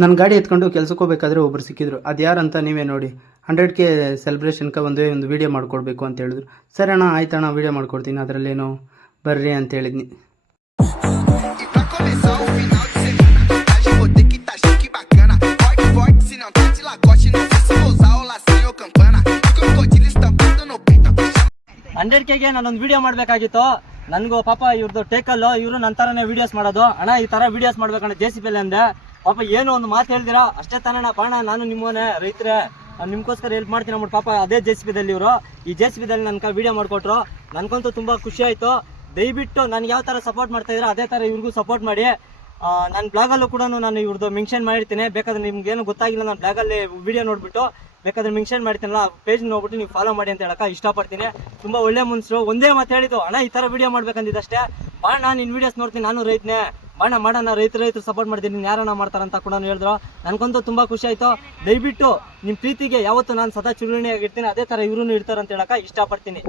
ನನ್ನ ಗಾಡಿ ಎತ್ಕೊಂಡು ಕೆಲ್ಸಕ್ಕೆ ಹೋಗ್ಬೇಕಾದ್ರೆ ಒಬ್ರು ಸಿಕ್ಕಿದ್ರು. ಅದು ಯಾರಂತ ನೀವೇ ನೋಡಿ. ಹಂಡ್ರೆಡ್ ಕೆ ಸೆಲೆಬ್ರೇಷನ್ಗೆ ಒಂದೇ ಒಂದು ವೀಡಿಯೋ ಮಾಡ್ಕೊಡ್ಬೇಕು ಅಂತ ಹೇಳಿದ್ರು. ಸರಿ ಅಣ್ಣ ಆಯ್ತಣ್ಣ ವೀಡಿಯೋ ಮಾಡ್ಕೊಡ್ತೀನಿ. ಅದರಲ್ಲೇನು ಬರ್ರಿ ಅಂತ ಹೇಳಿದ್ನಿ. ಹಂಡ್ರೆಡ್ ಕೆಗೆ ನಾನೊಂದು ವಿಡಿಯೋ ಮಾಡಬೇಕಾಗಿತ್ತು. ನನಗೂ ಪಾಪ ಇವ್ರದ್ದು ಟೇಕಲ್ಲು ಇವರು ನನ್ನ ಥರನೇ ವೀಡಿಯೋಸ್ ಮಾಡೋದು. ಅಣ್ಣ, ಈ ಥರ ವೀಡಿಯೋಸ್ ಮಾಡ್ಬೇಕಣ್ಣ ಜೆ ಸಿ ಪಿ ಅಂದೆ. ಪಾಪ ಏನೋ ಒಂದು ಮಾತು ಹೇಳ್ದಿರಾ? ಅಷ್ಟೇ ತಾನಣ್ಣ ಬಾಣ ನಾನು ನಿಮ್ಮನೆ ರೈತರ. ನಿಮ್ಗೋಸ್ಕರ ಹೆಲ್ಪ್ ಮಾಡ್ತೀನಿ ನಮ್ಮ ಪಾಪ ಅದೇ ಜೆ ಸಿ ಬಿದಲ್ಲಿ ಇವರು. ಈ ಜೆ ಸಿ ಬಿದಲ್ಲಿ ನನ್ಗೆ ವಿಡಿಯೋ ಮಾಡಿಕೊಟ್ರು. ನನಗಂತೂ ತುಂಬ ಖುಷಿ ಆಯಿತು. ದಯವಿಟ್ಟು ನನಗೆ ಯಾವ ಥರ ಸಪೋರ್ಟ್ ಮಾಡ್ತಾ ಇದ್ರೆ ಅದೇ ಥರ ಇವ್ರಿಗೂ ಸಪೋರ್ಟ್ ಮಾಡಿ. ನನ್ನ ಬ್ಲಾಗಲ್ಲೂ ಕೂಡ ನಾನು ಇವ್ರದ್ದು ಮೆನ್ಷನ್ ಮಾಡಿರ್ತೀನಿ. ಬೇಕಾದ್ರೆ ನಿಮ್ಗೆ ಏನು ಗೊತ್ತಾಗಿಲ್ಲ, ನಾನು ಬ್ಲಾಗಲ್ಲಿ ವಿಡಿಯೋ ನೋಡ್ಬಿಟ್ಟು ಬೇಕಾದ್ರೆ ಮೆನ್ಷನ್ ಮಾಡ್ತೀನಲ್ಲ ಪೇಜ್ ನೋಡ್ಬಿಟ್ಟು ನೀವು ಫಾಲೋ ಮಾಡಿ ಅಂತ ಹೇಳಕ್ಕೆ ಇಷ್ಟಪಡ್ತೀನಿ. ತುಂಬ ಒಳ್ಳೆ ಮನ್ಸರು ಒಂದೇ ಮಾತು ಹೇಳಿದ್ದು, ಅಣ್ಣ ಈ ಥರ ವಿಡಿಯೋ ಮಾಡ್ಬೇಕಂದಿದ್ದಷ್ಟೇ. ನಾನು ನಿನ್ನ ವೀಡಿಯೋಸ್ ನೋಡ್ತೀನಿ, ನಾನು ರೈತನೇ. ಬಾಣ ಮಾಡೋಣ ರೈತ ರೈತರು ಸಪೋರ್ಟ್ ಮಾಡ್ತೀನಿ ನೀನು ಯಾರನ್ನ ಮಾಡ್ತಾರಂತ ಕೂಡ ಹೇಳಿದ್ರು. ನನಗಂತೂ ತುಂಬ ಖುಷಿ ಆಯಿತು. ದಯವಿಟ್ಟು ನಿಮ್ಮ ಪ್ರೀತಿಗೆ ಯಾವತ್ತು ನಾನು ಸದಾ ಚುರುಣಿಯಾಗಿರ್ತೀನಿ ಅದೇ ಥರ ಇವರು ಇರ್ತಾರಂತ ಅಂತ ಹೇಳಕ್ಕೆ ಇಷ್ಟಪಡ್ತೀನಿ.